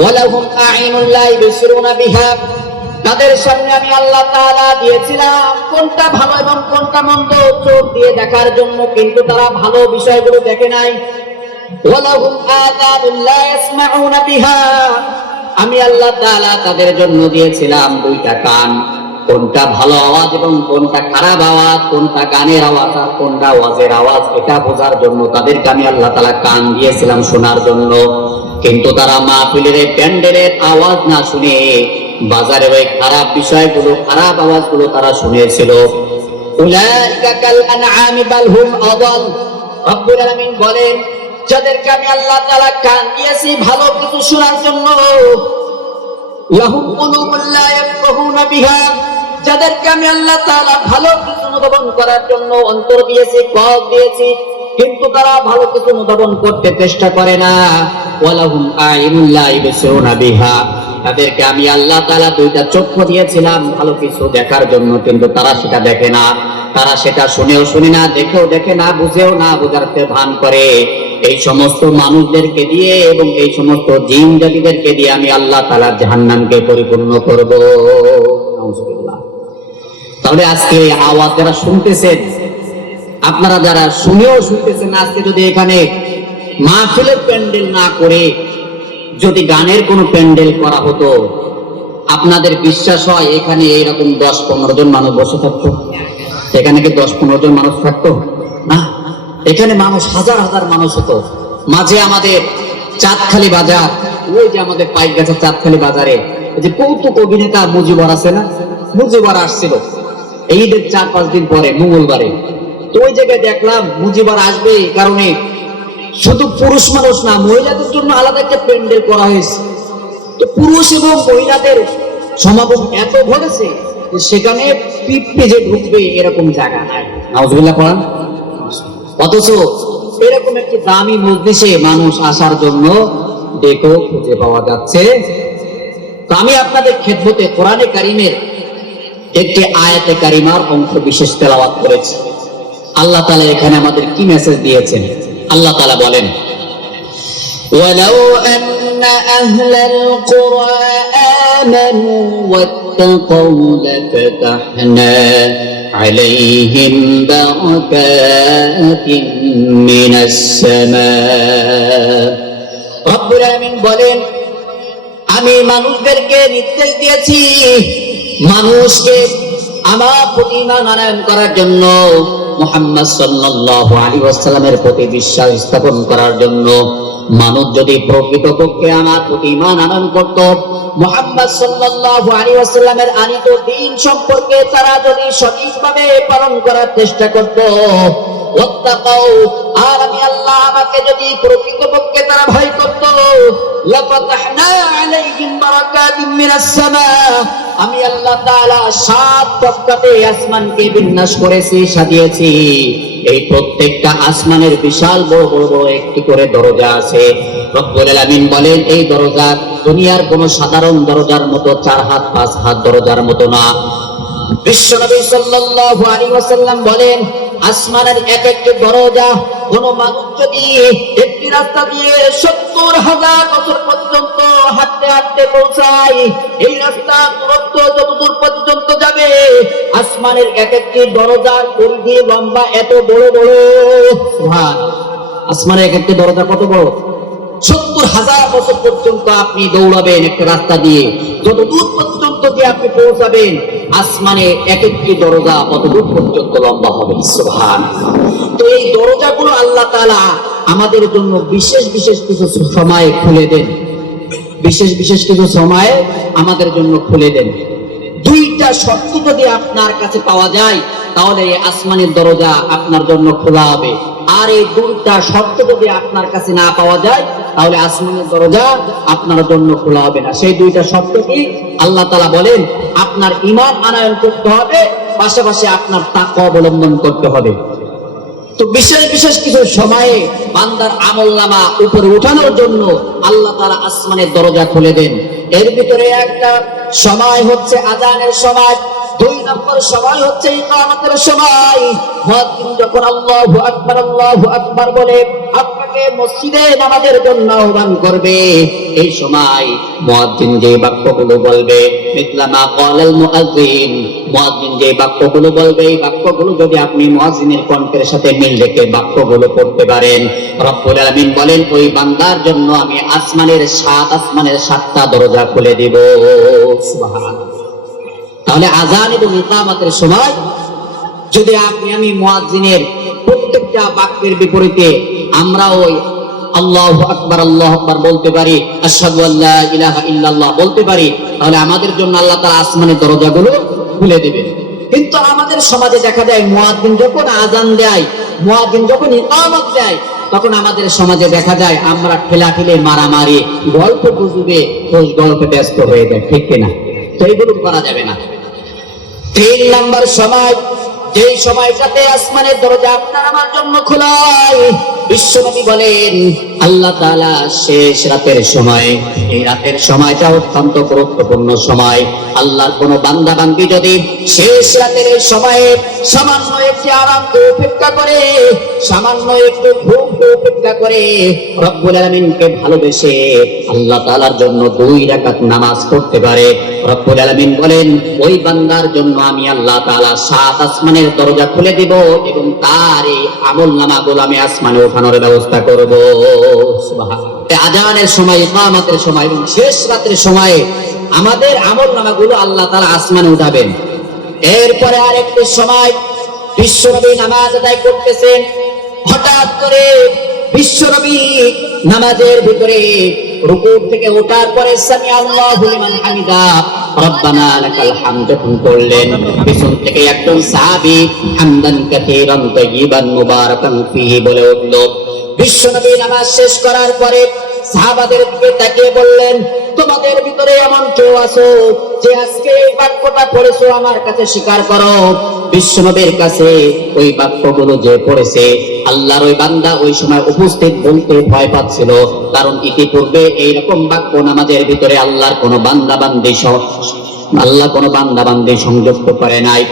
ওয়ালাহুম আ'ইনুন লা ইবসিরুনা বিহা, তাদের সামনে আমি আল্লাহ তাআলা দিয়েছিলাম কোনটা ভালো এবং কোনটা মন্দ চোখ দিয়ে দেখার জন্য, কিন্তু তারা ভালো বিষয়গুলো দেখে নাই। ওয়ালাহুম আযানুন লা ইয়াসমাউনা বিহা, আমি আল্লাহ তাআলা তাদের জন্য দিয়েছিলাম দুইটা কান, কোনটা ভালো আওয়াজ এবং কোনটা খারাপ আওয়াজ, কোনটা গানের আওয়াজ আর কোনটা আওয়াজের আওয়াজ, এটা বোঝার জন্য তাদেরকে আমি আল্লাহ তাআলা কান দিয়েছিলাম শোনার জন্য। কিন্তু তারা মাহফিলের প্যান্ডেলের আওয়াজ না শুনে বাজারের ওই খারাপ বিষয়গুলো, খারাপ আওয়াজগুলো তারা শুনেছিল। উলাইকা কাল আনআমি বাল হুম আযাল, রব্বুল আলামিন বলেন যাদেরকে আমি আল্লাহ তাআলা কান দিয়েছি ভালো কিছু শোনার জন্য, লাহুম কুলুবুন লা ইয়াফকাহুনা বিহা, যাদেরকে আমি আল্লাহ তাআলা ভালো কিছু অনুধাবন করার জন্য অন্তর দিয়েছি, কল্ব দিয়েছি, কিন্তু তারা ভালো কিছু অনুধাবন করতে চেষ্টা করে না। ওয়ালাহুম আ'ইনুন লা ইবসিরুনা বিহা, তাদেরকে আমি আল্লাহ তাআলা দুইটা চক্ষু দিয়েছিলাম ভালো কিছু দেখার জন্য, কিন্তু তারা সেটা দেখে না, তারা সেটা শুনেও শুনে না, দেখেও দেখে না, বুঝেও না বুঝাতে ভান করে। এই সমস্ত মানুষদেরকে দিয়ে এবং এই সমস্ত জিন জাতিদেরকে দিয়ে আমি আল্লাহ তাআলা জাহান্নামকে পরিপূর্ণ করব। তাহলে আজকে এই আওয়াজ যারা শুনতেছেন, আপনারা যারা শুনেও শুনতেছেন, আজকে যদি এখানে মাহফিলের প্যান্ডেল না করে যদি গানের কোনো প্যান্ডেল করা হতো, আপনাদের বিশ্বাস হয় এখানে এইরকম 10-15 জন মানুষ বসে থাকতো? এখানে কি 10-15 জন মানুষ থাকতো? না, এখানে মানুষ হাজার হাজার মানুষ হতো। মাঝে আমাদের চাঁদখালি বাজার, ওই যে আমাদের পাইকগাছার চাঁদখালি বাজারে যে কৌতুক অভিনেতা মুজিবর আছে না, মুজিবর আসছিল ঈদের 4-5 দিন পরে মঙ্গলবারে। তো ওই জায়গায় দেখলাম মুজিবর আসবে এই কারণে শুধু পুরুষ মানুষ না, মহিলাদের জন্য আলাদা একটা প্যান্ডেল করা হয়েছে। তো পুরুষ এবং মহিলাদের সমাগম এত ঘটেছে যে সেখানে পিঁপড়ে যে ঢুকবে এরকম জায়গা নাই। নাউজুবিল্লাহ কোরআন। অথচ এরকম একটি দামি মজলিসে মানুষ আসার জন্য ডেকো খুঁজে পাওয়া যাচ্ছে। তো আমি আপনাদের খেদমতে কোরআনে কারিমের একটি আয়াতে কারিমার অংশ বিশেষ তেলাওয়াত করেছি। আল্লাহ তাআলা এখানে আমাদের কি মেসেজ দিয়েছেন? আল্লাহ তাআলা বলেন, ওয়ালাউ আন্না আহলাল কুরআ আমানু ওয়াত্তাকাউ লাফাতাহনা আলাইহিম বারাকাতিন মিনাস সামা। রব্বুল আলামিন বলেন আমি মানুষদেরকে নির্দেশ দিয়েছি, মানুষকে আমার প্রতি ঈমান আনয়ন করার জন্য, মুহাম্মদ সাল্লাল্লাহু আলাইহি ওয়াসাল্লামের প্রতি বিশ্বাস স্থাপন করার জন্য। মানুষ যদি প্রকৃতপক্ষে আমার প্রতি ঈমান আনয়ন করত, মুহাম্মদ সাল্লাল্লাহু আলাইহি ওয়াসাল্লামের আনিত দ্বীন সম্পর্কে তারা যদি সঠিকভাবে পালন করার চেষ্টা করত, ওয়াত্তাকাউ, আর আমি আল্লাহ আমাকে যদি প্রকৃতপক্ষে তারা ভয় করত, লাফাতাহনা আলাইহিম বারাকাতিন মিনাস সামা, আমি আল্লাহ তাআলা 7 তবকাতে আসমানকে বিন্যাস করেছি, সাজিয়েছি। এই প্রত্যেকটা আসমানের বিশাল বড় বড় বড় একটি করে দরজা আছে। রব্বুল আলামিন বলেন এই দরজা দুনিয়ার কোন সাধারণ দরজার মতো 4 হাত 5 হাত দরজার মতো না। বিশ্বনবী সাল্লাল্লাহু আলাইহি ওয়াসাল্লাম বলেন আসমানের এক একটি দরজা কোন মানুষ যদি একটি রাস্তা দিয়ে 70,000 বছর পর্যন্ত হাঁটতে হাঁটতে পৌঁছায়, এই রাস্তা দূরত্ব যতদূর পর্যন্ত যাবে, আসমানের এক একটি দরজা পরিধি লম্বা এত বড় বড়। সুবহানাল্লাহ, আসমানের এক একটি দরজা কত বড়? 70,000 বছর পর্যন্ত আপনি দৌড়াবেন একটা রাস্তা দিয়ে, যত দূর পর্যন্ত দিয়ে আপনি পৌঁছাবেন, আসমানে এক একটি দরজা কত দূর পর্যন্ত লম্বা হবে। সুবহানাল্লাহ। তো এই দরজাগুলো আল্লাহ তাআলা আমাদের জন্য বিশেষ বিশেষ কিছু সময়ে খুলে দেন, বিশেষ বিশেষ কিছু সময়ে আমাদের জন্য খুলে দেন। দুইটা শর্ত যদি আপনার কাছে পাওয়া যায় তাহলে এই আসমানের দরজা আপনার জন্য খোলা হবে। আর এই দুইটা শর্ত যদি আপনার কাছে না পাওয়া যায় তাহলে আসমানের দরজা আপনার জন্য খোলা হবে না। সেই দুইটা শর্ত কি? আল্লাহ তাআলা বলেন আপনার ঈমান আনয়ন করতে হবে, পাশাপাশি আপনার তাকওয়া অবলম্বন করতে হবে। তো বিশেষ বিশেষ কিছু সময়ে বান্দার আমলনামা উপরে উঠানোর জন্য আল্লাহ তাআলা আসমানের দরজা খুলে দেন। এর ভিতরে একটা সময় হচ্ছে আযানের সময়, 2 নম্বর সময় হচ্ছে ইকামতের সময়। মুয়াজ্জিন যখন আল্লাহু আকবার বলে আপনাকে আমাকে মসজিদে নামাজের জন্য আহ্বান করবে, এই সময় মুয়াজ্জিন যে বাক্যগুলো বলবে, মিথলামা ক্বালাল মুআজ্জিন, মুয়াজ্জিন যে বাক্যগুলো বলবে, এই বাক্যগুলো যদি আপনি মুয়াজ্জিনের কণ্ঠের সাথে মিল রেখে বাক্যগুলো পড়তে পারেন, রব্বুল আলামিন বলেন ওই বান্দার জন্য আমি আসমানের 7টা দরজা খুলে দেব। সুবহানাল্লাহ। তাহলে আযান এবং ইকামতের সময় যদি আপনি আমি মুয়াজ্জিনের প্রত্যেকটা বাক্যের বিপরীতে আমরা ওই আল্লাহু আকবার আল্লাহু আকবার বলতে পারি, আশহাদু আল্লা ইলাহা ইল্লাল্লাহ বলতে পারি, তাহলে আমাদের জন্য আল্লাহ তাআলা আসমানের দরজাগুলো খুলে দিবেন। কিন্তু আমাদের সমাজে দেখা যায় মুয়াজ্জিন যখন আযান দেয়, মুয়াজ্জিন যখন ইকামত দেয়, তখন আমাদের সমাজে দেখা যায় আমরা ঠেলাঠেলি, মারামারি, গল্প গুজবে, গল্পে ব্যস্ত হয়ে যায়, ঠিক কিনা? তো এগুলো করা যাবে না। 3 নাম্বার সময়, যেই সময়টাতে আসমানের দরজা আপনার আমার জন্য খোলা হয়, বিশ্বনবী বলেন আল্লাহ তাআলা শেষ রাতের সময়, এই রাতের সময়টা অত্যন্ত গুরুত্বপূর্ণ সময়। আল্লাহর কোন বান্দা বান্দি যদি শেষ রাতের এই সময়ে সামান্য একটি আরামকে উপেক্ষা করে, সামান্য একটু ঘুমকে উপেক্ষা করে, রব্বুল আলামিনকে ভালোবেসে আল্লাহ তাআলার জন্য 2 রাকাত নামাজ পড়তে পারে, রব্বুল আলামিন বলেন ওই বান্দার জন্য আমি আল্লাহ তাআলা 7 আসমানের দরজা খুলে দিব এবং তার এই আমলনামাগুলো আমি আসমানে ওঠানোর ব্যবস্থা করব। সুবহানাল্লাহ। আযানের সময়, ইকামতের সময় এবং শেষ রাতের সময়ে আমাদের আমলনামাগুলো আল্লাহ তাআলা আসমানে উঠাবেন। এরপরে আরেকটি সময়, বিশ্বনবী নামাজ আদায় করতেছেন, হঠাৎ করে বিশ্বনবী নামাজের ভিতরে রুকু থেকে ওঠার পরে সামি আল্লাহু লিমান হামিদা রব্বানা লাকাল হামদ পড়লেন। পিছন থেকে একজন সাহাবী হামদান কাসীরান তাইয়িবান মুবারাকান ফীহি বলে উঠল। বিশ্বনবী নামাজ শেষ করার পরে সাহাবাদের দিকে তাকিয়ে বললেন, তোমাদের ভিতরে এমন কেউ আছো যে আজকে এই বাক্যটা পড়েছো, আমার কাছে স্বীকার করো। বিশ্বনবীর কাছে ওই বাক্যগুলো যে পড়েছে, আল্লাহর ওই বান্দা ওই সময় উপস্থিত বলতে ভয় পাচ্ছিল, কারণ ইতিপূর্বে এইরকম বাক্য নামাজের ভিতরে আল্লাহর কোনো বান্দা বান্দি সংযুক্ত করে নাই।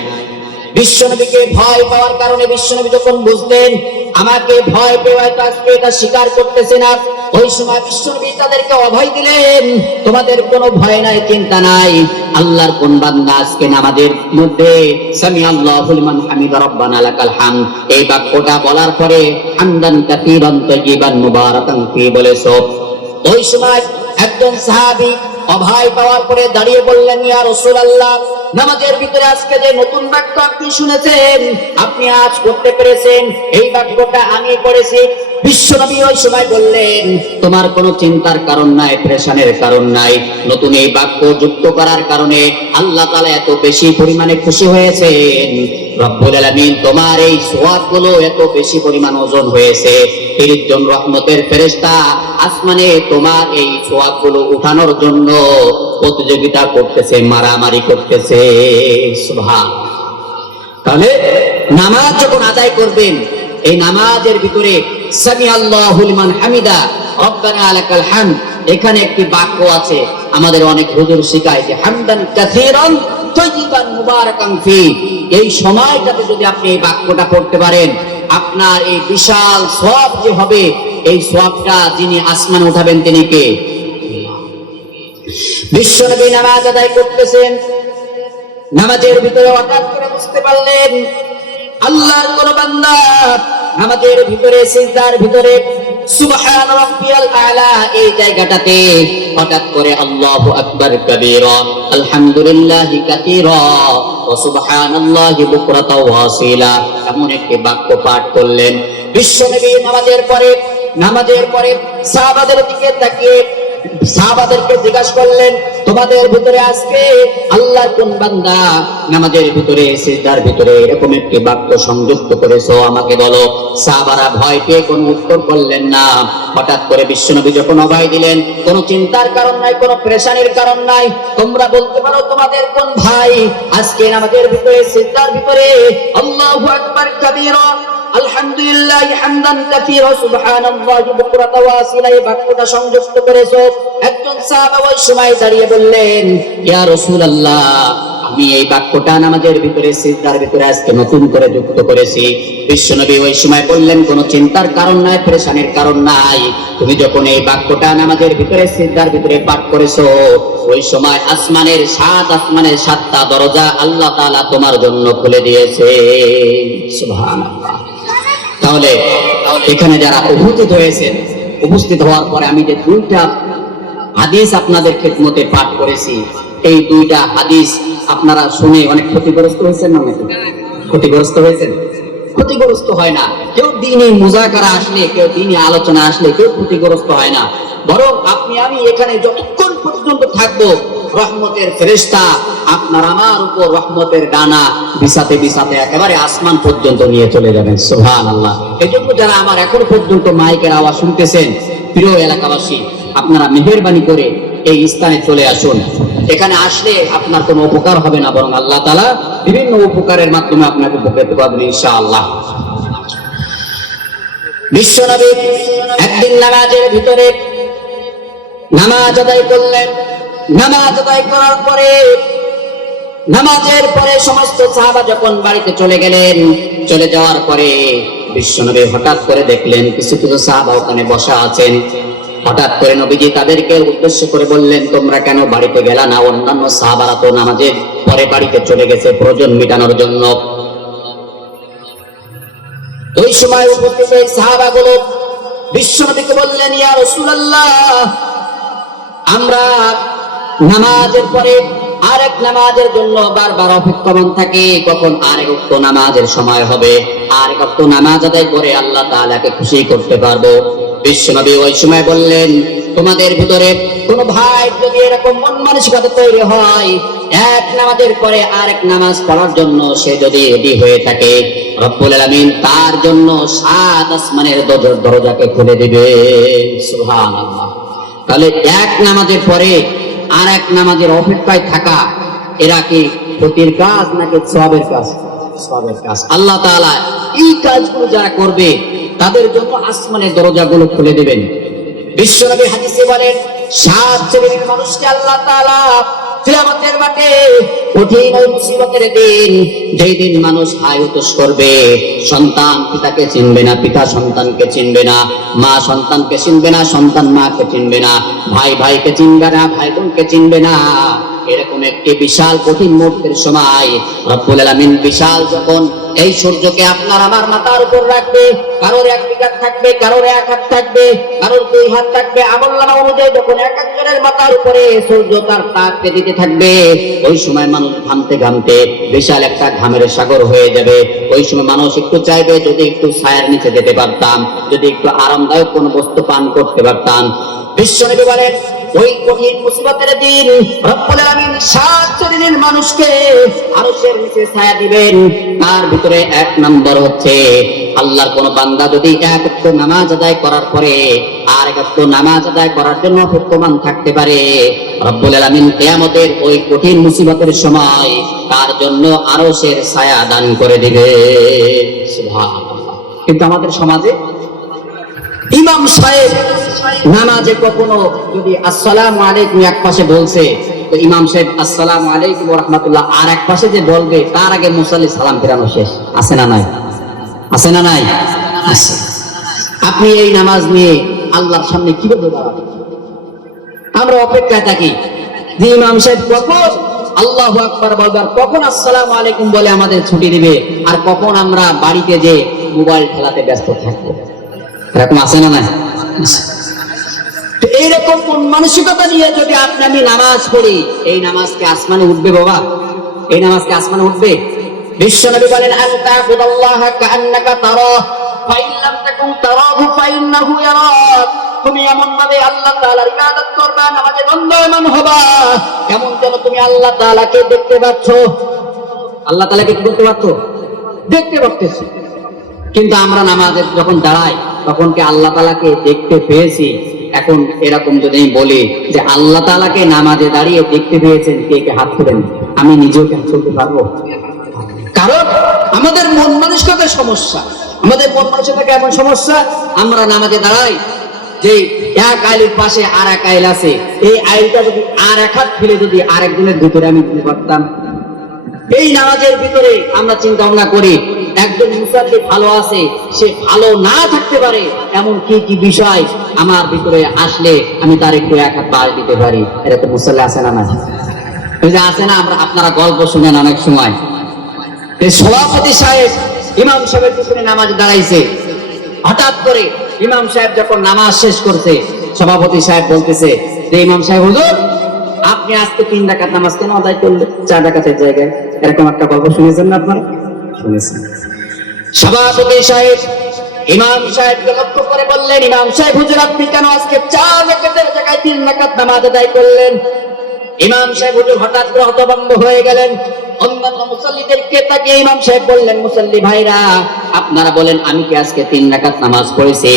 বিশ্বনবীকে ভয় পাওয়ার কারণে বিশ্বনবী যখন বুঝলেন আমাকে ভয় পেয়ে হয়তো আজকে এটা স্বীকার করতেছে না, ওই সময় বিশ্বনবী তাদেরকে অভয় দিলেন, তোমাদের কোনো ভয় নাই, চিন্তা নাই। আল্লাহর কোন বান্দা আজকে নামাজের মধ্যে সামি আল্লাহু লিমান হামিদা রব্বানা লাকাল হামদ এই বাক্যটা বলার পরে হামদান কাসীরান তাইয়িবান মুবারাকান ফীহি বলেছো, ওই সময় একজন সাহাবী অভয় পাওয়ার পরে দাঁড়িয়ে বললেন, ইয়া রাসূলুল্লাহ, নামাজের ভিতরে আজকে যে নতুন বাক্য আপনি শুনেছেন, আপনি আজ করতে পেরেছেন, এই বাক্যটা আমি করেছি। বিশ্বনবী ওই সময় বললেন, তোমার কোনো চিন্তার কারণ নাই, প্রেশানের কারণ নাই, নতুন এই বাক্য যুক্ত করার কারণে আল্লাহ তাআলা এত বেশি পরিমাণে খুশি হয়েছেন, রব্বুল আলামিন তোমার এই সওয়াবগুলো এত বেশি পরিমাণ ওজন হয়েছে, 30 জন রহমতের ফেরেশতা আসমানে তোমার এই সওয়াবগুলো উঠানোর জন্য প্রতিযোগিতা করতেছে, মারামারি করতেছে। সুবহানাল্লাহ। তাহলে নামাজ যখন আদায় করবেন, এই নামাজের ভিতরে সামি আল্লাহু লিমান হামিদা রব্বানা লাকাল হামদ, এখানে একটি বাক্য আছে, আমাদের অনেক হুজুর শিখায় যে হামদান কাসীরান তাইয়িবান মুবারাকান ফীহি, এই সময়টাতে যদি আপনি এই বাক্যটা পড়তে পারেন, আপনার এই বিশাল সওয়াব যে হবে, এই সওয়াবটা যিনি আসমানে উঠাবেন তিনি কে? বিশ্বনবী নামাজ আদায় করতেছেন, নামাজের ভিতরে হঠাৎ করে বুঝতে পারলেন আল্লাহর কোন বান্দা নামাজের ভিতরে সিজদার ভিতরে সুবহান রাব্বিয়াল আলা এই জায়গাটাতে হঠাৎ করে আল্লাহু আকবার কাবীরা আলহামদুলিল্লাহি কাসীরা ওয়া সুবহানাল্লাহি বুকরাতাও ওয়া আসীলা এমন একটি বাক্য পাঠ করলেন। বিশ্বনবী নামাজের পরে সাহাবাদের দিকে তাকিয়ে সাহাবাদেরকে জিজ্ঞাসা করলেন, তোমাদের ভিতরে আজকে আল্লাহর কোন বান্দা নামাজের ভিতরে সিজদার ভিতরে এরকম একটি বাক্য সংযুক্ত করেছো, আমাকে বলো। সাহাবারা ভয় পেয়ে কোনো উত্তর করলেন না। হঠাৎ করে বিশ্বনবী যখন অভয় দিলেন, কোনো চিন্তার কারণ নাই, কোনো প্রেশানির কারণ নাই, তোমরা বলতে পারো তোমাদের কোন ভাই আজকে নামাজের ভিতরে সিজদার ভিতরে আল্লাহু আকবার কাবীরা আলহামদুলিল্লাহ হামদান কাসীরা সুবহানাল্লাহি বুকরাতা ওয়া আসীলা এই বাক্যটা সংযুক্ত করেছো। একজন সাহাবা ওই সময় দাঁড়িয়ে বললেন, ইয়া রাসূলুল্লাহ, আমি এই বাক্যটা নামাজের ভিতরে সিজদার ভিতরে আজকে নতুন করে যুক্ত করেছি। বিশ্বনবী ওই সময় বললেন, কোনো চিন্তার কারণ নাই, পেরেশানির কারণ নাই। তুমি যখন এই বাক্যটা নামাজের ভিতরে সিজদার ভিতরে পাঠ করেছো, ওই সময় আসমানের 7টা দরজা আল্লাহ তাআলা তোমার জন্য খুলে দিয়েছে। সুবহানাল্লাহ। তাহলে এখানে যারা উপস্থিত হওয়ার পরে আমি যে 2টা হাদিস আপনাদের খেদমতে পাঠ করেছি, এই 2টা হাদিস আপনারা শুনে অনেক ক্ষতিগ্রস্ত হয়েছেন না? অনেক ক্ষতিগ্রস্ত হয়েছেন? ক্ষতিগ্রস্ত হয় না কেউ। দ্বীনি মুযাকারা আসলে, কেউ দ্বীনি আলোচনা আসলে কেউ ক্ষতিগ্রস্ত হয় না। বরং আপনি আমি এখানে যতক্ষণ পর্যন্ত থাকবো, রহমতের ফেরেশতা আপনার আমার উপর রহমতের ডানা বিছাতে বিছাতে একেবারে আসমান পর্যন্ত নিয়ে চলে যাবেন। সুবহানাল্লাহ। এজন্য যারা আমার এখন পর্যন্ত মাইকের আওয়াজ শুনতেছেন, প্রিয় এলাকাবাসী, আপনারা মেহেরবানি করে এই স্থানে চলে আসুন। এখানে আসলে আপনার কোনো উপকার হবে না, বরং আল্লাহ তাআলা বিভিন্ন উপকারের মাধ্যমে আপনাকে উপকৃত করবেন ইনশাআল্লাহ। বিশ্বনবী একদিন নামাজের ভিতরে নামাজ আদায় করলেন। নামাজ আদায় করার পরে, নামাজের পরে সমস্ত সাহাবা যখন বাড়িতে চলে গেলেন, চলে যাওয়ার পরে বিশ্বনবী হঠাৎ করে দেখলেন কিছু কিছু সাহাবা ওখানে বসা আছেন। হঠাৎ করে নবীজি তাদেরকে উদ্দেশ্য করে বললেন, তোমরা কেন বাড়িতে গেলা না? অন্যান্য সাহাবারা তো নামাজের পরে বাড়িতে চলে গেছে প্রয়োজন মেটানোর জন্য। ওই সময় উপস্থিত এই সাহাবাগুলো বিশ্বনবীকে বললেন, ইয়া রাসূলুল্লাহ, আমরা নামাজের পরে আরেক নামাজের জন্য বারবার অপেক্ষমান থাকি, কখন আরেক ওয়াক্ত নামাজের সময় হবে, আরেক ওয়াক্ত নামাজ আদায় করে আল্লাহ তাআলাকে খুশি করতে পারবো। বিশ্বনবী ওই সময় বললেন, তোমাদের ভিতরে কোন ভাই যদি এরকম মন মানসিকতা তৈরি হয়, এক নামাজের পরে আরেক নামাজ পড়ার জন্য সে যদি রেডি হয়ে থাকে, রব্বুল আলামিন তার জন্য 7 আসমানের দরজাকে খুলে দিবে। সুবহানাল্লাহ। তাহলে এক নামাজের পরে আর এক নামাজের অপেক্ষায় থাকা, এরা কি ক্ষতির কাজ নাকি সওয়াবের কাজ? সওয়াবের কাজ। আল্লাহ তাআলা এই কাজগুলো যারা করবে তাদের জন্য আসমানের দরজাগুলো খুলে দিবেন। বিশ্বনবী হাদিসে বলেন, 7 শ্রেণীর মানুষকে আল্লাহ তাআলা কিয়ামতের মাঠে কঠিন ওই মুসিবতের দিন, যেই দিন মানুষ হায় হুতাশ করবে, সন্তান পিতাকে চিনবে না, পিতা সন্তানকে চিনবে না, মা সন্তানকে চিনবে না, সন্তান মাকে চিনবে না, ভাই ভাইকে চিনবে না, ভাই বোনকে চিনবে না। এরকম একটি বিশাল কঠিন মুহূর্তের সময় রব্বুল আলামিন বিশাল যখন এই সূর্যকে আপনার আমার মাথার উপর রাখবে, কারোর 1 বিঘা থাকবে, কারোর 1 হাত থাকবে, কারোর 2 হাত থাকবে, আমলনামা অনুযায়ী যখন এক একজনের মাথার উপরে সূর্য তার তাপকে দিতে থাকবে, ওই সময় মানুষ ঘামতে ঘামতে বিশাল একটা ঘামের সাগর হয়ে যাবে। ওই সময় মানুষ একটু চাইবে যদি একটু ছায়ার নিচে যেতে পারতাম, যদি একটু আরামদায়ক কোনো বস্তু পান করতে পারতাম। বিশ্বনবী বলেন, ওই কঠিন মুসিবতের দিন রব্বুল আলামিন 7 শ্রেণীর মানুষকে আরশের নিচে ছায়া দিবেন। তার ভিতরে 1 নম্বর হচ্ছে, আল্লাহর কোন বান্দা যদি এক ওয়াক্ত নামাজ আদায় করার পরে আরেক ওয়াক্ত নামাজ আদায় করার জন্য অপেক্ষমান থাকতে পারে, রব্বুল আলামিন কিয়ামতের ওই কঠিন মুসিবতের সময় তার জন্য আরশের ছায়া দান করে দিবে। সুবহানাল্লাহ। কিন্তু আমাদের সমাজে ইমাম সাহেব নামাজে কখনো যদি আসসালামু আলাইকুম এক পাশে বলছে, তো ইমাম সাহেব আসসালামু আলাইকুম ওয়া রাহমাতুল্লাহ আর এক পাশে যে বলবে, তার আগে মুসাল্লি সালাম ফেরানো শেষ। আছে না নাই? আছে না নাই? আছে। আপনি এই নামাজ নিয়ে আল্লাহর সামনে কিভাবে দাঁড়াবেন? আমরা অপেক্ষায় থাকি যে ইমাম সাহেব কখন আল্লাহু আকবার বলবে, কখন আসসালামু আলাইকুম বলে আমাদের ছুটি দিবে, আর কখন আমরা বাড়িতে যে মোবাইল খেলাতে ব্যস্ত থাকবো। এরকম আছে না নাই? তো এইরকম মানসিকতা নিয়ে যদি আপনি আমি নামাজ পড়ি, এই নামাজকে আসমানে উঠবে বাবা? এই নামাজকে আসমানে উঠবে? বিশ্বনবী বলেন, আনতা আবুদাল্লাহা কাআন্নাকা তারাহ ফাইন লাম তাকুন তারাহু ফাইন্নাহু ইয়ারাক। তুমি এমন ভাবে আল্লাহ তাআলার ইবাদত করবা, নামাজে দণ্ডায়মান হবা, কেমন যেন তুমি আল্লাহ তাআলাকে দেখতে পাচ্ছ। আল্লাহ তাআলাকে কি করতে পারছো? দেখতে পাচ্ছি। কিন্তু আমরা নামাজে যখন দাঁড়াই তখন কি আল্লাহ তাআলাকে দেখতে পেয়েছি? এখন এরকম যদি আমি বলি যে আল্লাহ তাআলাকে নামাজে দাঁড়িয়ে দেখতে পেয়েছেন, কে কে হাত তুলেন? আমি নিজেও কেন চলতে পারবো? কারণ আমাদের মন মানসিকতার সমস্যা। আমাদের মন মানসিকতা কেমন সমস্যা? আমরা নামাজে দাঁড়াই, যে এক আইলের পাশে আর এক আইল আছে, এই আইলটা যদি আর এক হাত ফেলে যদি আরেকজনের ভিতরে আমি দিতে পারতাম, এই নামাজের ভিতরে আমরা চিন্তা ভাবনা করি একজন মুসাল্লি ভালো আছে, সে ভালো না থাকতে পারে এমন কি কি বিষয় আমার ভিতরে আসলে আমি তার একটু এক হাত পাশ দিতে পারি। এরকম মুসাল্লি আছে না? না আছে না? আপনারা গল্প শুনেন অনেক সময়, সভাপতি সাহেব ইমাম সাহেবের পিছনে নামাজ দাঁড়াইছে, হঠাৎ করে ইমাম সাহেব যখন নামাজ শেষ করছে, সভাপতি সাহেব বলতেছে যে ইমাম সাহেব, হুজুর আপনি আজকে 3 রাকাত নামাজ কেন আদায় করলেন 4 রাকাতের জায়গায়? এরকম একটা গল্প শুনেছেন না আপনারা? শুনেছেন। সভাপতি সাহেব ইমাম সাহেবকে লক্ষ্য করে বললেন, ইমাম সাহেব হুজুর আপনি কেন আজকে 4 রাকাতের জায়গায় 3 রাকাত নামাজ আদায় করলেন? ইমাম সাহেব হুজুর হঠাৎ করে হতভম্ব হয়ে গেলেন। অন্যান্য মুসাল্লিদেরকে তাকিয়ে ইমাম সাহেব বললেন, মুসাল্লি ভাইরা আপনারা বলেন আমি কি আজকে 3 রাকাত নামাজ পড়েছি?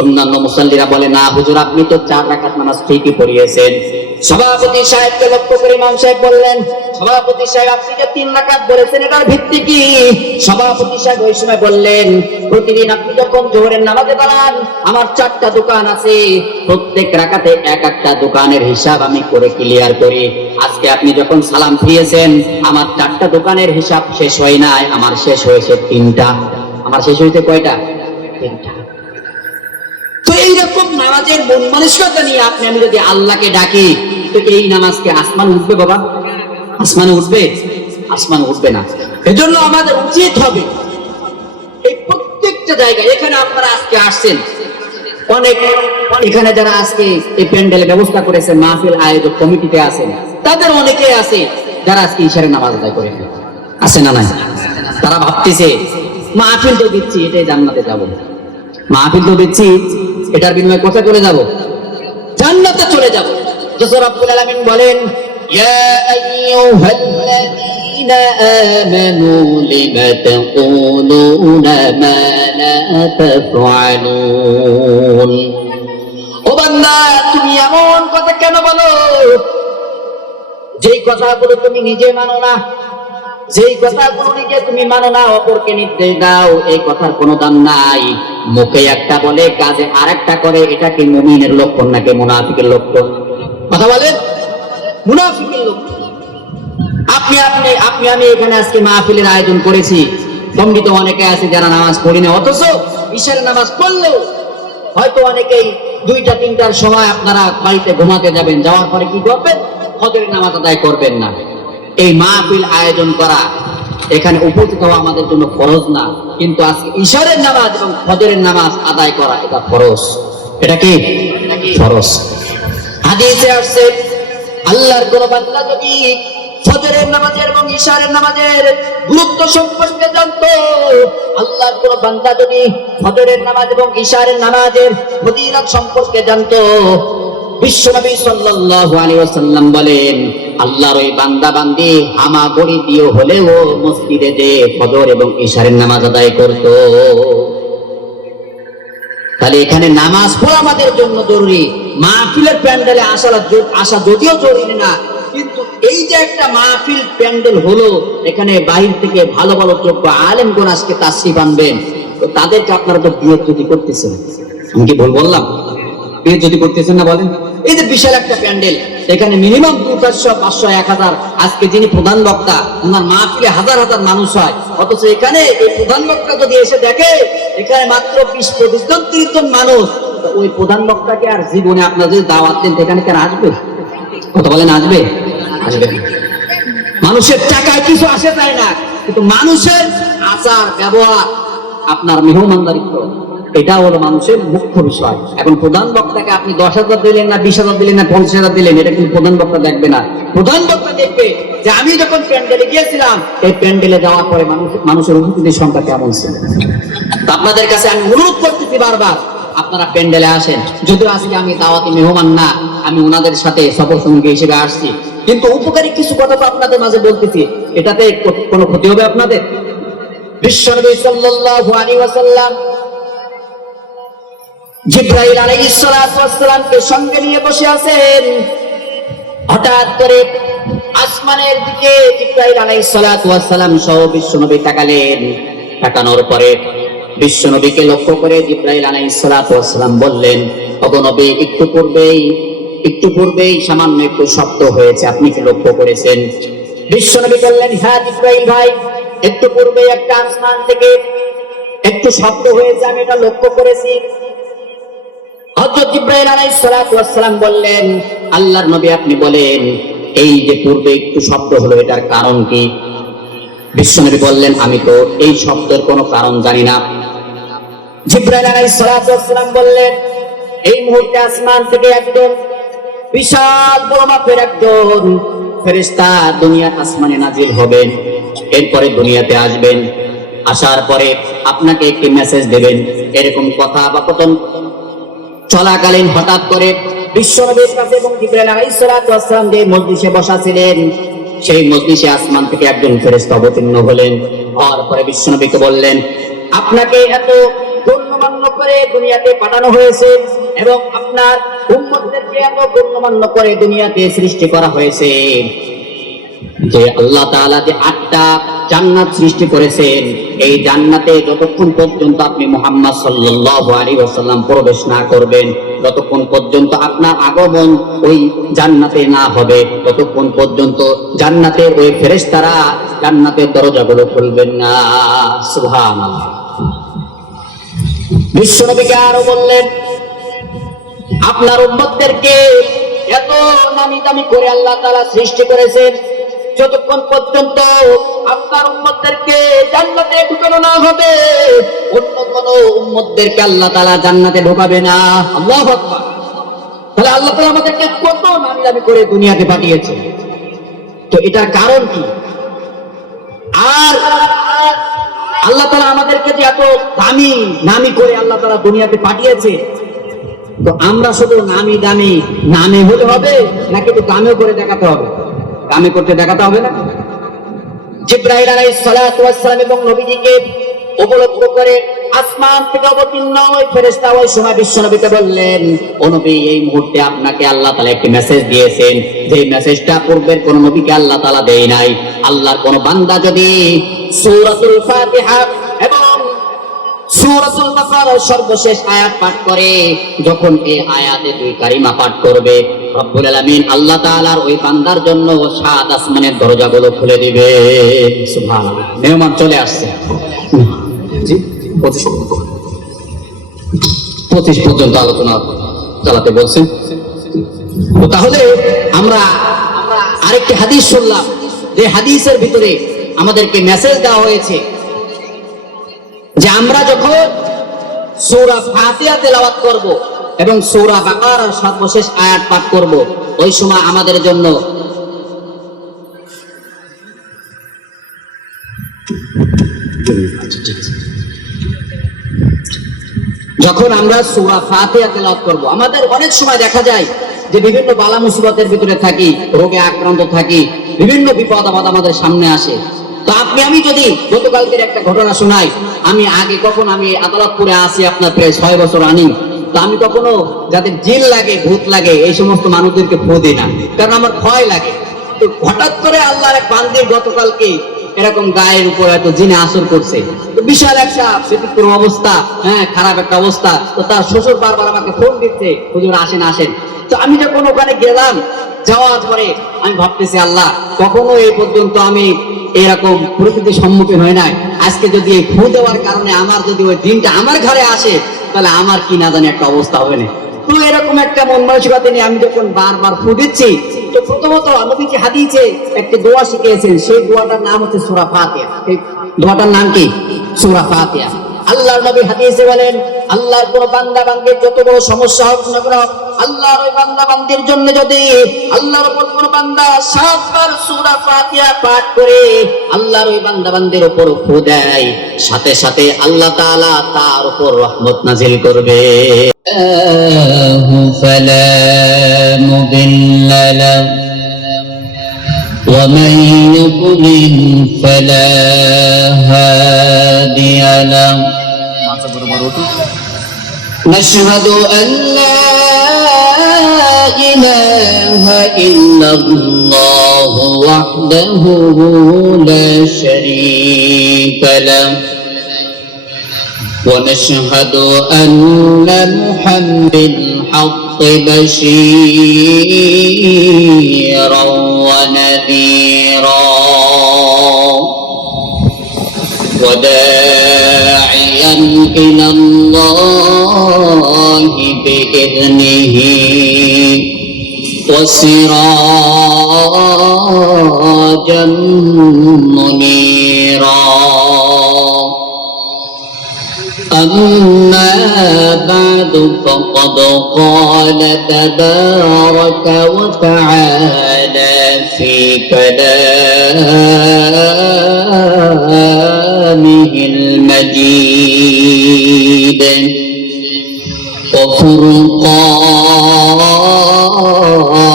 অন্যান্য মুসাল্লিরা বলে, না হুজুর আপনি তো 4 রাকাত নামাজ ঠিকই পড়িয়েছেন। সভাপতি সাহেবকে লক্ষ্য করে ইমাম সাহেব বললেন, সভাপতি সাহেব আপনি যে 3 রাকাত বলেছেন এটার ভিত্তি কি? সভাপতি সাহেব ওই সময় বললেন, প্রতিদিন আপনি যখন জোহরের নামাজে দাঁড়ান আমার 4টা দোকান আছে, প্রত্যেক রাকাতে এক একটা দোকানের হিসাব আমি করে ক্লিয়ার করি। আজকে আপনি যখন সালাম ফিরিয়েছেন আমার 4টা দোকানের হিসাব শেষ হয় নাই, আমার শেষ হয়েছে 3টা। আমার শেষ হয়েছে কয়টা? 3টা। তো এইরকম নামাজের মন মানসিকতা নিয়ে আপনি আমি যদি আল্লাহকে ডাকি, তো এই নামাজকে আসমান উঠবে বাবা? আসমানে উঠবে? আসমান উঠবে না। এজন্য আমাদের উচিত হবে এই প্রত্যেকটা জায়গায়, এখানে আপনারা আজকে আসছেন, অনেক এখানে যারা আজকে এই প্যান্ডেলের ব্যবস্থা করেছেন, মাহফিল আয়োজক কমিটিতে আছেন, তাদের অনেকে আছে যারা আজকে ইশারের নামাজ আদায় করে আছে না? নাই। তারা ভাবতেছে মাহফিল তো দিচ্ছি এটাই জান্নাতে যাব, মাহফিল তো দিচ্ছি এটার বিনিময়ে কোথায় চলে যাব? জান্নাতে চলে যাব। যখন রব্বুল আলামিন বলেন, ইয়া আইয়ুহাল্লাযীনা আমানু লিমা তাকুলুনা মা লা তাফআলুন, ও বান্দা তুমি এমন কথা কেন বলো যেই কথাগুলো তুমি নিজে মানো না, যেই কথাগুলো নিজে তুমি মানো না, অপরকে নির্দেশ দাও, এই কথার কোনো দাম নাই। মুখে একটা বলে কাজে আরেকটা করে, এটা কি মুমিনের লক্ষণ নাকি মুনাফিকের লক্ষণ? কথা বলেন, মুনাফিকের লক্ষণ। আমি এখানে আজকে মাহফিলের আয়োজন করেছি, সম্মিলিত অনেকে আছে যারা নামাজ পড়ি না, অথচ ইশারের নামাজ পড়লেও হয়তো অনেকেই 2টা 3টার সময় আপনারা বাড়িতে ঘুমাতে যাবেন, যাওয়ার পরে কি করবেন? ফজরের নামাজ আদায় করবেন না। এই মাহফিল আয়োজন করা, এখানে উপস্থিত হওয়া আমাদের জন্য ফরজ না, কিন্তু আজকে ইশারের নামাজ এবং ফজরের নামাজ আদায় করা এটা ফরজ। এটা কি ফরজ? হাদিসে আসছে আল্লাহর কোন বান্দা যদি ফজরের নামাজের এবং ইশারের নামাজের গুরুত্ব সম্পর্কে জানতো, আল্লাহর কোন বান্দা যদি ফজরের নামাজ এবং ইশারের নামাজের ফজিলত সম্পর্কে জানতো, বিশ্বনবী সাল্লাল্লাহু আলাইহি ওয়াসাল্লাম বলেন আল্লাহর ওই বান্দা বান্দি হামাগুড়ি দিয়ে হলেও মসজিদে যে ফজর এবং ইশারের নামাজ আদায় করত। তাহলে এখানে নামাজ পড়া আমাদের জন্য জরুরি। মাহফিলের প্যান্ডেলে আসা যদিও জরুরি না, কিন্তু এই যে একটা মাহফিল প্যান্ডেল হলো, এখানে বাহির থেকে ভালো ভালো যোগ্য আলেমগণ আজকে তাশরিফ আনবেন, তো তাদেরকে আপনারা তো বিরতি করতেছেন। আমি কি ভুল বললাম? বিরতি করতেছেন না বলেন? এই যে বিশাল একটা প্যান্ডেল, এখানে মিনিমাম 200, 500, 1000, আজকে যিনি প্রধান বক্তা ওনার মাহফিলে হাজার হাজার মানুষ হয়, অথচ এখানে এই প্রধান বক্তা যদি এসে দেখে এখানে মাত্র 20-25 জন 30 জন মানুষ, ওই প্রধান বক্তাকে আর জীবনে আপনারা যদি দাওয়াত দেন এখানে কেন আসবে? কথা বলেন, আসবে? আসবে। মানুষের টাকায় কিছু আসে যায় না, কিন্তু মানুষের আচার ব্যবহার, আপনার মেহমানদারিত্ব, এটা হলো মানুষের মুখ্য বিষয়। এখন প্রধান বক্তাকে আপনি 10,000 দিলেন না 20,000 দিলেন না 50,000 দিলেন, এটা কিন্তু প্রধান বক্তা দেখবে না। প্রধান বক্তা দেখবে যে আমি যখন প্যান্ডেলে গিয়েছিলাম, এই প্যান্ডেলে যাওয়ার পরে মানুষের উপস্থিতির সংখ্যা কেমন ছিল। আপনাদের কাছে আমি অনুরোধ করতেছি বারবার, আপনারা প্যান্ডেলে আসেন। যদিও আজকে আমি দাওয়াতি মেহমান না, আমি ওনাদের সাথে সফর সঙ্গী হিসেবে আসছি, কিন্তু উপকারী কিছু কথা তো আপনাদের মাঝে বলতেছি, এটাতে কোনো ক্ষতি হবে আপনাদের? বিশ্বনবী সাল্লাল্লাহু আলাইহি ওয়াসাল্লাম জিবরাইল আলাইহিস সালাতু ওয়াস সালামকে সঙ্গে নিয়ে বসে আছেন। হঠাৎ করে আসমানের দিকে জিবরাইল আলাইহিস সালাতু ওয়াস সালাম সহ বিশ্বনবী তাকালেন। তাকানোর পরে বিশ্বনবীকে লক্ষ্য করে জিবরাইল আলাইহিস সালাতু ওয়াস সালাম বললেন, ওগো নবী, একটু পূর্বেই সামান্য একটু শব্দ হয়েছে, আপনি কি লক্ষ্য করেছেন? বিশ্বনবী বললেন, হ্যাঁ জিবরাইল ভাই, একটু পূর্বে একটা আসমান থেকে একটু শব্দ হয়েছে, আমি এটা লক্ষ্য করেছি। হযরত জিবরাইল আলাইহিস সালাতু ওয়াস সালাম বললেন, আল্লাহর নবী আপনি বলেন, এই যে পূর্বে একটু শব্দ হলো এটার কারণ কি? বিশ্বনবী বললেন, আমি তো এই শব্দের কোনো কারণ জানি না। জিবরাইল আলাইহিস সালাতু ওয়াস সালাম বললেন, এই মুহূর্তে আসমান থেকে একজন বিশাল বড় মাপের একজন ফেরেশতা দুনিয়ার আসমানে নাজিল হবেন, এরপরে দুনিয়াতে আসবেন, আসার পরে আপনাকে একটি মেসেজ দেবেন। এরকম কথা বা কথন চলাকালীন হঠাৎ করে বিশ্বনবীর কাছে এবং জিবরাইল আলাইহিস সালাতু ওয়াস সালাম যে মজলিসে বসা ছিলেন, সেই মজলিসে আসমান থেকে একজন ফেরেশতা অবতীর্ণ হলেন। আর পরে বিশ্বনবীকে বললেন, আপনাকে এত গণ্যমান্য করে দুনিয়াতে পাঠানো হয়েছে এবং আপনার উম্মতদেরকে এত গণ্যমান্য করে দুনিয়াতে সৃষ্টি করা হয়েছে যে আল্লাহ তাআলা যে 8টা জান্নাত সৃষ্টি করেছেন, এই জান্নাতে যতক্ষণ পর্যন্ত আপনি মুহাম্মদ সাল্লাল্লাহু আলাইহি ওয়াসাল্লাম প্রবেশ না করবেন, যতক্ষণ পর্যন্ত আপনার আগমন ওই জান্নাতে না হবে, ততক্ষণ পর্যন্ত জান্নাতের ওই ফেরেশতারা জান্নাতের দরজাগুলো খুলবেন না। সুবহানাল্লাহ। বিশ্বনবীকে আরো বললেন, আপনার উম্মতদেরকে এত নামি দামি করে আল্লাহ তাআলা সৃষ্টি করেছেন, যতক্ষণ পর্যন্ত আপনার উম্মতদেরকে জান্নাতে ঢুকানো না হবে, অন্য কোন উম্মতদেরকে আল্লাহ তাআলা জান্নাতে ঢোকাবে না। আল্লাহু আকবার। তাহলে আল্লাহ তাআলা আমাদেরকে কত নামি দামি করে দুনিয়াতে পাঠিয়েছে, তো এটার কারণ কি? আর আল্লাহ তাআলা আমাদেরকে যে এত দামি নামি করে আল্লাহ তাআলা দুনিয়াতে পাঠিয়েছে, তো আমরা শুধু নামি দামি নামে হলে হবে নাকি তো কামেও করে দেখাতে হবে? কামে করতে দেখাতে হবে না? জিবরাইল আলাইহিস সালাতু ওয়াস সালাম এবং নবীজিকে উপলব্ধ করে আসমান থেকে অবতীর্ণ ওই ফেরেশতা ওই সময় বিশ্বনবীকে বললেন, ও নবী, এই মুহূর্তে আপনাকে আল্লাহ তাআলা একটি মেসেজ দিয়েছেন, যে মেসেজটা পূর্বের কোন নবীকে আল্লাহ তাআলা দেয় নাই। আল্লাহর কোন বান্দা যদি সূরাতুল ফাতিহা এবং সূরাতুল বাকারার সর্বশেষ আয়াত পাঠ করে, যখন এই আয়াতে 2 কালিমা পাঠ করবে, রব্বুল আলামিন আল্লাহ তাআলার ওই বান্দার জন্য 7 আসমানের দরজাগুলো খুলে দিবে। সুবহানাল্লাহ। মেহমান চলে আসছে। জি, 25 পর্যন্ত আলোচনা চালাতে বলছেন। তো তাহলে আমরা আরেকটি হাদিস শুনলাম, যে হাদিসের ভিতরে আমাদেরকে মেসেজ দেওয়া হয়েছে যে আমরা যখন সূরা ফাতিহা তেলাওয়াত করব এবং সূরা বাকারার সর্বশেষ আয়াত পাঠ করব, ওই সময় আমাদের জন্য যখন আমরা সূরা ফাতিহা তেলাওয়াত করব, আমাদের অনেক সময় দেখা যায় যে বিভিন্ন বালা মুসিবতের ভিতরে থাকি, রোগে আক্রান্ত থাকি, বিভিন্ন বিপদ আপদ আমাদের সামনে আসে। তো আমি যদি গতকালকের একটা ঘটনা শোনাই, আমি আগে কখন আমি আদালতপুরে আসি আপনার প্রায় 6 বছর আনি, তো আমি কখনো যাদের জিন লাগে ভূত লাগে এই সমস্ত মানুষদেরকে ফু দিই না, কারণ আমার ভয় লাগে। তো হঠাৎ করে আল্লাহর এক বান্দির গতকালকে এরকম গায়ের উপর এত জিনে আসর করছে, তো বিশাল একটা ব্যতিক্রম অবস্থা, খারাপ একটা অবস্থা। তো তার শ্বশুর বারবার আমাকে ফোন দিচ্ছে, হুজুর আসেন আসেন। তো আমি যখন ওখানে গেলাম, যাওয়ার পরে আমি ভাবতেছি, আল্লাহ, কখনো এই পর্যন্ত আমি এরকম পরিস্থিতির সম্মুখীন হয় নাই। আজকে যদি এই ফু দেওয়ার কারণে আমার যদি ওই দিনটা আমার ঘরে আসে, তাহলে আমার কি না জানি একটা অবস্থা হবে না। তো এরকম একটা মন মানসিকতা নিয়ে আমি যখন বারবার ফু দিচ্ছি, তো প্রথমত নবীজি হাদিসে একটি দোয়া শিখিয়েছেন, সেই দোয়াটার নাম হচ্ছে সূরা ফাতিহা। এই দোয়াটার নাম কি? সূরা ফাতিহা। আল্লাহর নবী হাদিসে বলেন, আল্লাহর কোন বান্দা বান্দির যত বড় সমস্যা হোক না কেন, আল্লাহর ওই বান্দা বান্দির জন্য যদি আল্লাহর উপর কোন বান্দা 7 বার সূরা ফাতিহা পাঠ করে আল্লাহর ওই বান্দা বান্দির উপর ফু দেয়, সাথে সাথে আল্লাহ তাআলা তার উপর রহমত নাজিল করবে। ফালা মুদিল্লা লাহু ومن يضلل فلا هادي له نشهد أن لا إله إلا الله وحده لا شريك له ونشهد أن محمدا حق بشيرا ونذيرا إلى الله بإذنه وسراجا منيرا أما بعد فقد قال تبارك وتعالى في كلامه المجيد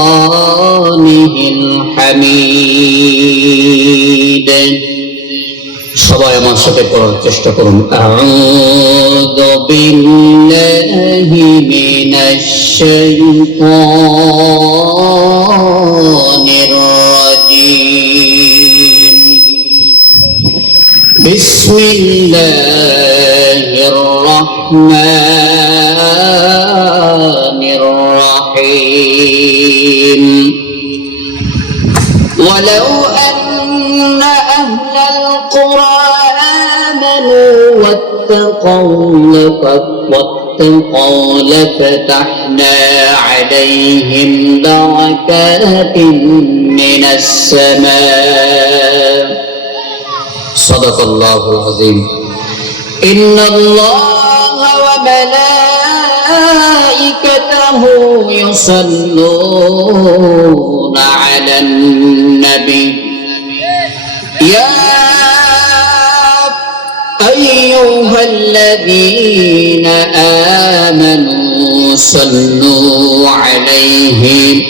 وفرقانه الحميد সবাই আমার সাথে পড়ার চেষ্টা করুন আউযু বিল্লাহি মিনাশ শাইতানির রাজীম বিসমিল্লাহির রাহমানির রাহিম ওয়ালাউ আন্না আহলাল القرى آمنوا واتقوا لفتحنا عليهم بركات من السماء صدق الله العظيم إن الله وملائكته يصلون على النبي يا أيها الذين آمنوا صلوا عليه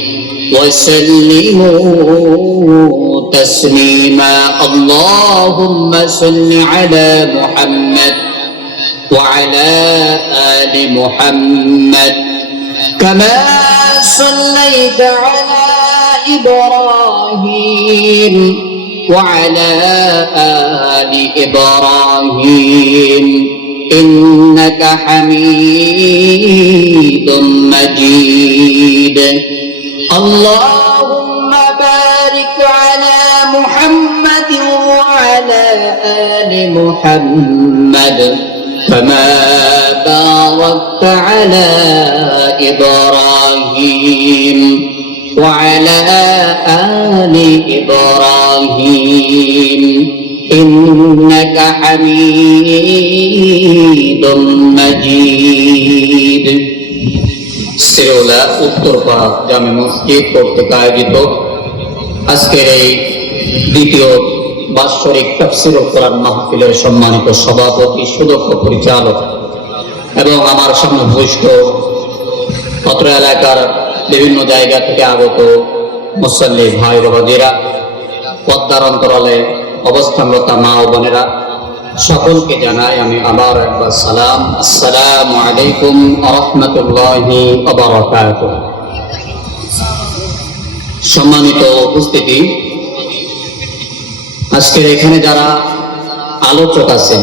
وسلموا تسليما اللهم صل على محمد وعلى آل محمد كما صليت على إبراهيم وعلى آل إبراهيم إنك حميد مجيد اللهم بارك على محمد وعلى آل محمد كما باركت على إبراهيم وعلى آل إبراهيم إنك حميد مجيد সিরোলা উত্তরপাড়া জামে মসজিদ কর্তৃক আয়োজিত আজকের এই দ্বিতীয় বাৎসরিক তাফসীরুল কোরআন মাহফিলের সম্মানিত সভাপতি সুদক্ষ পরিচালক এবং আমার সামনে উপস্থিত অত্র এলাকার বিভিন্ন জায়গা থেকে আগত মুসল্লি ভাই বাবাজিরা পদ্মার অন্তরালে অবস্থানরত মা ও বোনেরা সকলকে জানাই আমি আবার একবার সালাম আসসালামু আলাইকুম ওয়া রাহমাতুল্লাহি ওয়া বারাকাতুহু সম্মানিত উপস্থিতি আজকে এখানে যারা আলোচক আছেন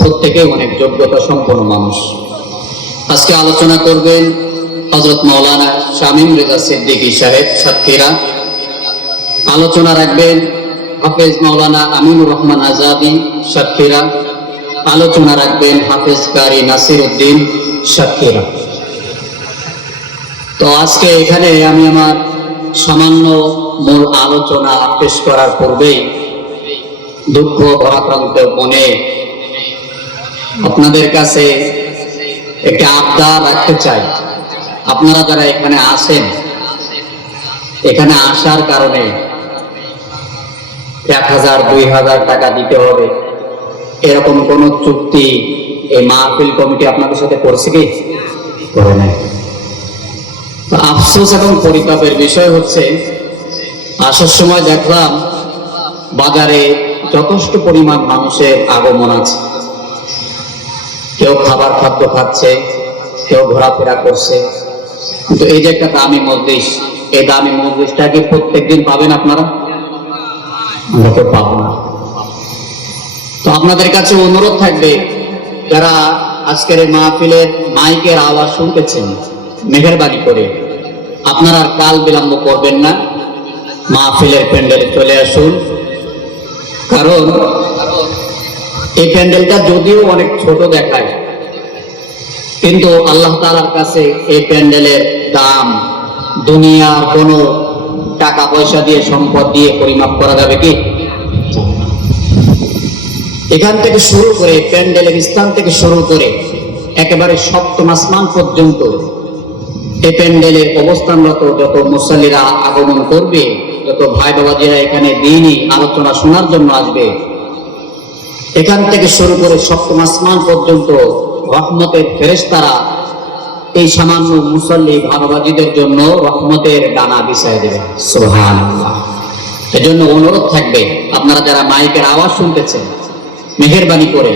প্রত্যেকেই অনেক যোগ্যতা সম্পন্ন মানুষ আজকে আলোচনা করবেন হযরত মাওলানা শামীম রেজা সিদ্দিকী সাহেব সাতক্ষীরা আলোচনা রাখবেন হাফেজ মাওলানা আমিনুর রহমান আজাদি সাতক্ষীরা আলোচনা রাখবেন হাফেজ কারি নাসির উদ্দিন সাতক্ষীরা তো আজকে এখানে আমি আমার সামান্য মূল আলোচনা পেশ করার পূর্বেই দুঃখ ভারাক্রান্ত মনে আপনাদের কাছে একটি আবদার রাখতে চাই আপনারা যারা এখানে আসেন এখানে আসার কারণে 1000-2000 টাকা দিতে হবে এরকম কোন চুক্তি এই মাহফিল কমিটি আপনাদের সাথে করছে কি করে নাই আফসোস এবং পরিতাপের বিষয় হচ্ছে আসার সময় দেখলাম বাজারে যথেষ্ট পরিমাণ মানুষের আগমন আছে কেউ খাদ্য খাচ্ছে কেউ ঘোরাফেরা করছে কিন্তু এই যে একটা দামি মজলিস এই দামি মজলিসটা কি প্রত্যেকদিন পাবেন আপনারা আমরা তো পাবো না তো আপনাদের কাছে অনুরোধ থাকবে যারা আজকের এই মাহফিলের মাইকের আওয়াজ শুনতেছেন মেহেরবানি করে আপনারা আর কাল বিলম্ব করবেন না মাহফিলের প্যান্ডেলে চলে আসুন কারণ এই প্যান্ডেলটা যদিও অনেক ছোট দেখায়, কিন্তু আল্লাহ তাআলার কাছে এই প্যান্ডেলের দাম দুনিয়ার কোনো টাকা পয়সা দিয়ে, সম্পদ দিয়ে পরিমাপ করা যাবে কি? এখান থেকে শুরু করে, প্যান্ডেলের স্থান থেকে শুরু করে একেবারে সপ্তম আসমান পর্যন্ত এই প্যান্ডেলের অবস্থানরত যত মুসাল্লিরা আগমন করবে, যত ভাই বাবাজিরা এখানে দ্বীনি আলোচনা শোনার জন্য আসবে, এখান থেকে শুরু করে সপ্তম আসমান পর্যন্ত রহমতের ফেরেশতারা এই সামান্য মুসল্লি ভাবাবাজিদের জন্য রহমতের ডানা বিছায় দেবে। সুবহানাল্লাহ। এজন্য অনুরোধ থাকবে, আপনারা যারা মাইকের আওয়াজ শুনতেছেন, মেহেরবানি করে,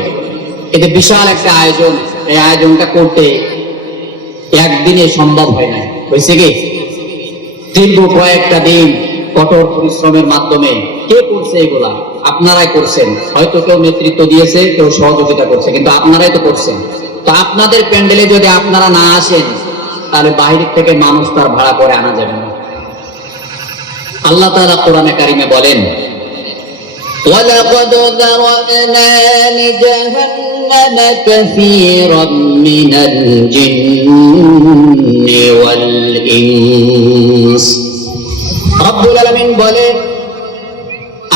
এটা বিশাল একটা আয়োজন, এই আয়োজনটা করতে একদিনে সম্ভব হয় না। হয়েছে কি? দীর্ঘ কয়েকটা দিন কঠোর পরিশ্রমের মাধ্যমে। কে করছে এগুলা? আপনারাই করছেন। হয়তো কেউ নেতৃত্ব দিয়েছে, কেউ সহযোগিতা করছে, কিন্তু আপনারাই তো করছেন। তো আপনাদের প্যান্ডেলে যদি আপনারা না আসেন, তাহলে বাহির থেকে মানুষ তার ভাড়া করে আনা যাবে না। আল্লাহ তাআলা কোরআনে কারিমে বলেন, وَلَقَدْ ذَرَأْنَا لِجَهَنَّمَ كَثِيرًا مِنَ الْجِنِّ وَالْإِنسِ। রব্বুল আলামিন বলেন,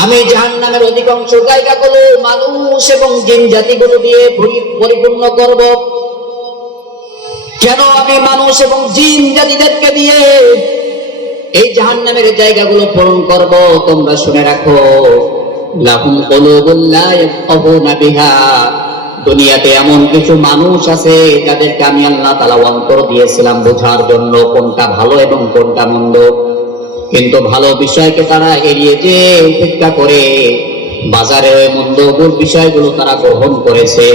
আমি জাহান্নামের অধিকাংশ জায়গাগুলো মানুষ এবং জিন জাতিগুলো দিয়ে পরিপূর্ণ করব। কেন আমি মানুষ এবং জিন জাতিদেরকে দিয়ে এই জাহান্নামের জায়গাগুলো পূরণ করব? তোমরা শুনে রাখো, লাহুম কুলুবুন লা ইয়াফকাহুনা বিহা। দুনিয়াতে এমন কিছু মানুষ আছে যাদেরকে আমি আল্লাহ তাআলা অন্তর দিয়েছিলাম বোঝার জন্য কোনটা ভালো এবং কোনটা মন্দ, কিন্তু ভালো বিষয়কে তারা এড়িয়ে যে উপেক্ষা করে বাজারে মন্দ বিষয়গুলো তারা গ্রহণ করেছে।